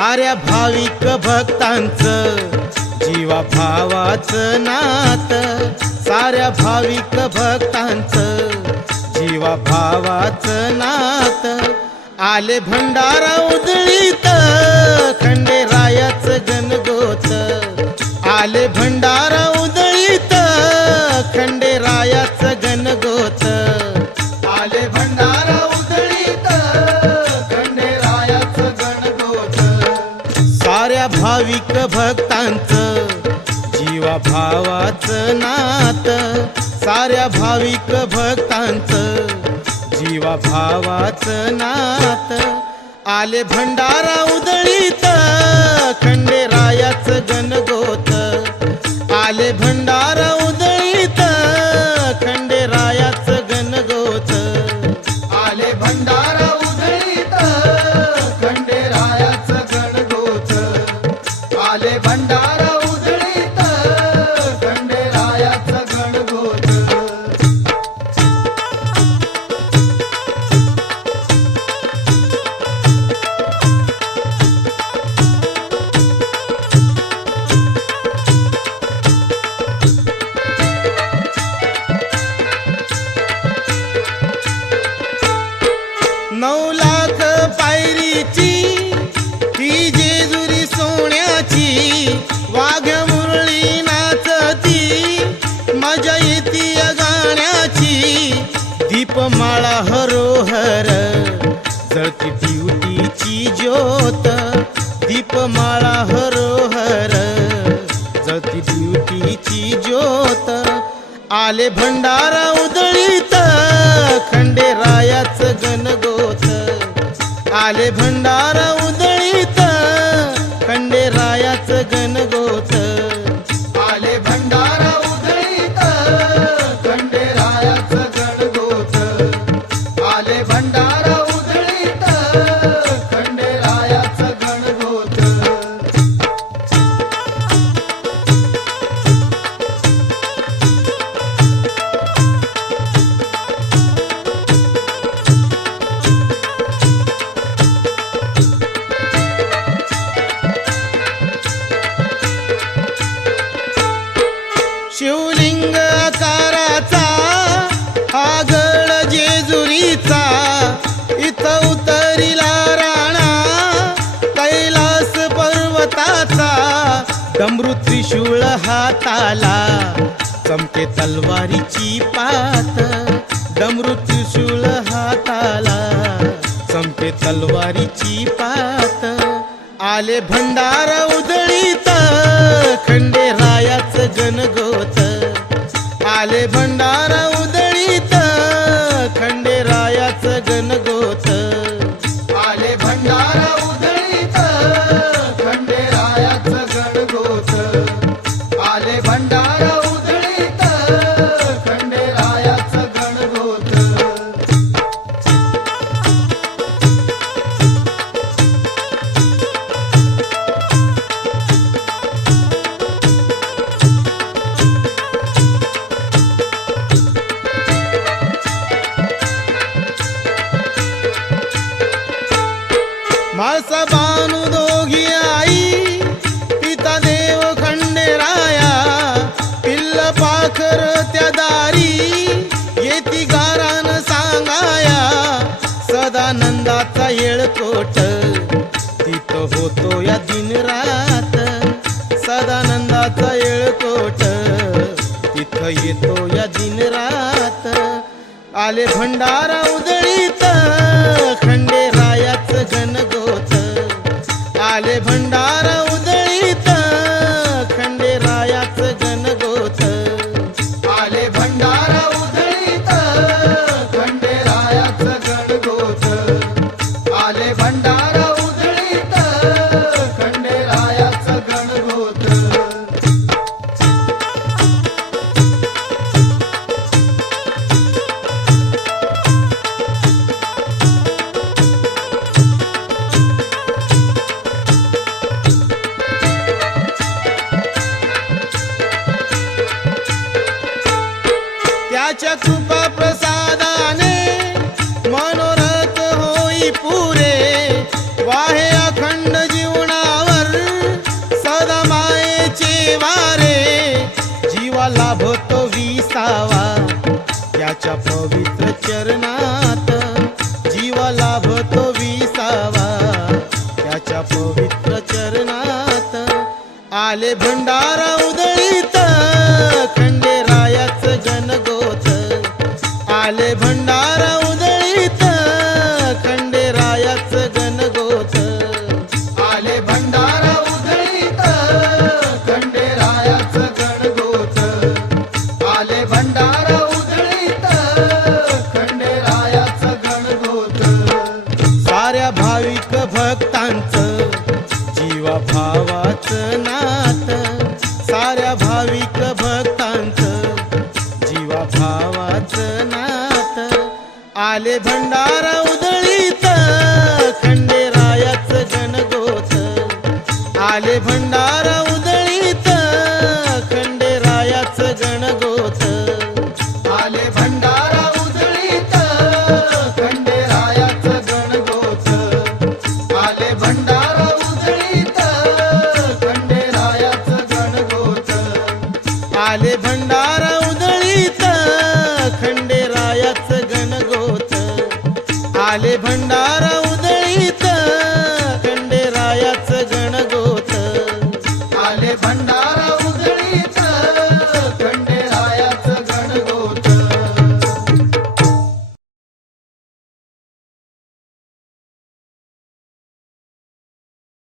साऱ्या भाविक भक्तांचं जीवा भावाचं नातं, साऱ्या भाविक भक्तांचं जीवा भावाचं नातं. आले भंडारा उधळीत खंडेरायाचं गणगोत, आले भंडारा उधळीत खंडेरायाचं गणगोत, आले भंडारा उधळीत खंडेरायाचं गणगोत. साऱ्या भाविक भक्तांचं जीवा भावाचं नातं, साऱ्या भाविक भक्तांचं जीवा भावाचं नातं. आले भंडारा उधळीत खंडेरायाचं गणगोत, आले भंडारा उधळीत खंडेरायाचं गणगोत, आले भंडारा उधळीत खंडेरायाचं गणगोत, आले भंडारा उधळीत खंडेरायाचं गणगोत. नऊ लाख पायरीची ही जेजुरी सोन्याची, वाघ मुरळी नाचती मजा येती गाण्याची. दीपमाळा हरोहर जळती ड्युटीची ज्योत, दीपमाळा हरोहर जळती ड्युटीची ज्योत. आले भंडारा उधळीत खंडेरायाचं गणगोत, आले भंडारा उधळीत खंडेरायाचं गणगोत, आले भंडारा उधळीत खंडेरायाचं गणगोत, आले भंडारा उधळीत खंडेरायाचं गणगोत. शिवलिंग आकाराचा हा गड जेजुरीचा, इथं उतरिला राणा कैलास पर्वताचा. डमरू त्रिशूळ हाताला चमके तलवारीची पात, डमरू त्रिशूळ हाताला चमके तलवारीची पात. आले भंडारा उधळीत खंडेरायाचं गणगोत, आले भंडारा उधळीत खंडेरायाचं गणगोत, आले भंडारा उधळीत खंडेरायाचं गणगोत, आले भंडारा उधळीत खंडेरायाचं गणगोत. माळसा बानू दोघी आई, पिता देव खंडेराया, पिल्ल पाखर त्या दारी येती गारान सांगाया. सदानंदाचा येळकोट तिथं होतो या दिनरात, सदानंदाचा येळकोट तिथं येतो या दिनरात. आले भंडारा उधळीत खंडेरायाचं गणगोत, आले भंडारा उधळीत खंडेरायाचं गणगोत, आले भंडारा उधळीत खंडेरायाचं गणगोत, आले भंडारा उधळीत खंडेरायाचं गणगोत. त्याच्या कृपा प्रसादाने मनोरथ होई पुरे, वाहे अखंड जीवना विसावा त्याच्या पवित्र चरणात आले भंडारा उधळीत खंडेरायाच गणगोत आले भंडारा उधळीत खंडेरायाच गणगोत आले भंडारा उधळीत खंडेरायाच गणगोत आले भंडारा उधळीत खंडेरायाच गणगोत साऱ्या भाविक भक्तांचं जीवा भावाचं नात साऱ्या भाविक भक्तांचं जीवा भावाचं नात आले भंडारा